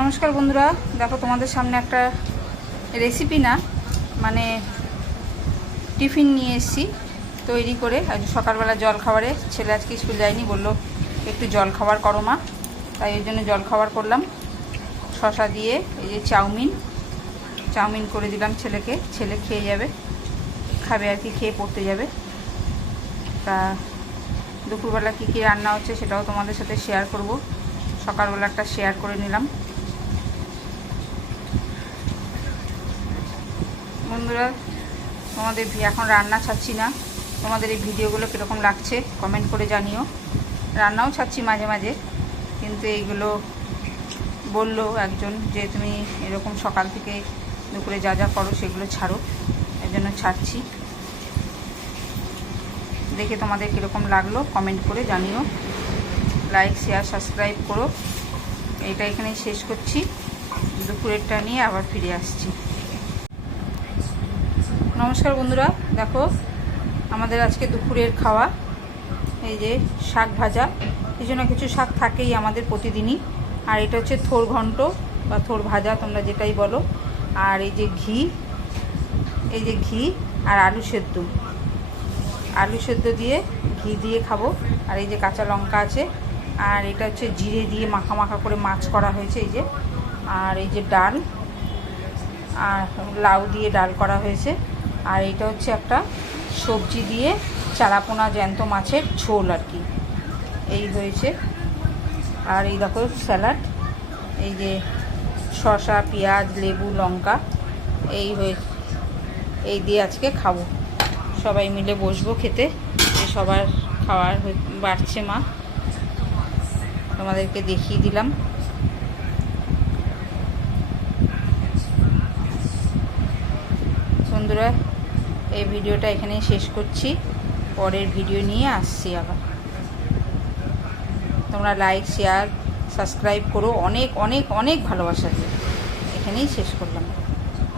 নমস্কার বন্ধুরা, দেখো তোমাদের সামনে একটা রেসিপি না মানে টিফিন নিয়ে এসেছি তৈরি করে। আজ সকালবেলা জল খাবারে ছেলে আজকে স্কুল যায়নি, বললো একটু জল খাবার করো মা, তাই ওই জন্য জল খাবার করলাম। শসা দিয়ে এই যে চাউমিন করে দিলাম ছেলেকে, ছেলে খেয়ে যাবে, খাবে আর কি, খেয়ে পড়তে যাবে। তা দুপুরবেলা কী কী রান্না হচ্ছে সেটাও তোমাদের সাথে শেয়ার করব। সকালবেলা একটা শেয়ার করে নিলাম। বন্ধুরা, তোমাদের এখন রান্না ছাড়ছি না, তোমাদের এই ভিডিওগুলো কীরকম লাগছে কমেন্ট করে জানিও। রান্নাও ছাড়ছি মাঝে মাঝে, কিন্তু এইগুলো বললো একজন যে তুমি এরকম সকাল থেকে দুপুরে যা যা করো সেগুলো ছাড়ো, এর জন্য ছাড়ছি। দেখে তোমাদের কীরকম লাগলো কমেন্ট করে জানিও, লাইক শেয়ার সাবস্ক্রাইব করো। এটা এখানেই শেষ করছি, দুপুরেরটা নিয়ে আবার ফিরে আসছি। নমস্কার বন্ধুরা, দেখো আমাদের আজকে দুপুরের খাওয়া এই যে শাক ভাজা, কিছু না কিছু শাক থাকেই আমাদের প্রতিদিনই। আর এটা হচ্ছে থোর ঘন্ট বা থোর ভাজা, তোমরা যেটাই বলো। আর এই যে ঘি আর আলু সেদ্ধ দিয়ে ঘি দিয়ে খাবো। আর এই যে কাঁচা লঙ্কা আছে, আর এটা হচ্ছে জিরে দিয়ে মাখা মাখা করে মাছ করা হয়েছে এই যে। আর এই যে ডাল, আর লাউ দিয়ে ডাল করা হয়েছে। আর এটা হচ্ছে একটা সবজি দিয়ে চারাপোনা জ্যান্ত মাছের ঝোল আর কি, এই হয়েছে। আর এই দেখো স্যালাড, এই যে শসা পেঁয়াজ লেবু লঙ্কা, এই হয়েছে। এই দিয়ে আজকে খাবো, সবাই মিলে বসবো খেতে। সবার খাওয়ার বাড়ছে মা, তোমাদেরকে দেখিয়ে দিলাম। বন্ধুরা, এই ভিডিওটা এখানেই শেষ করছি, পরের ভিডিও নিয়ে আসছি আবার। তোমরা লাইক শেয়ার সাবস্ক্রাইব করো, অনেক অনেক অনেক ভালোবাসা দিয়ে এখানেই শেষ করলাম।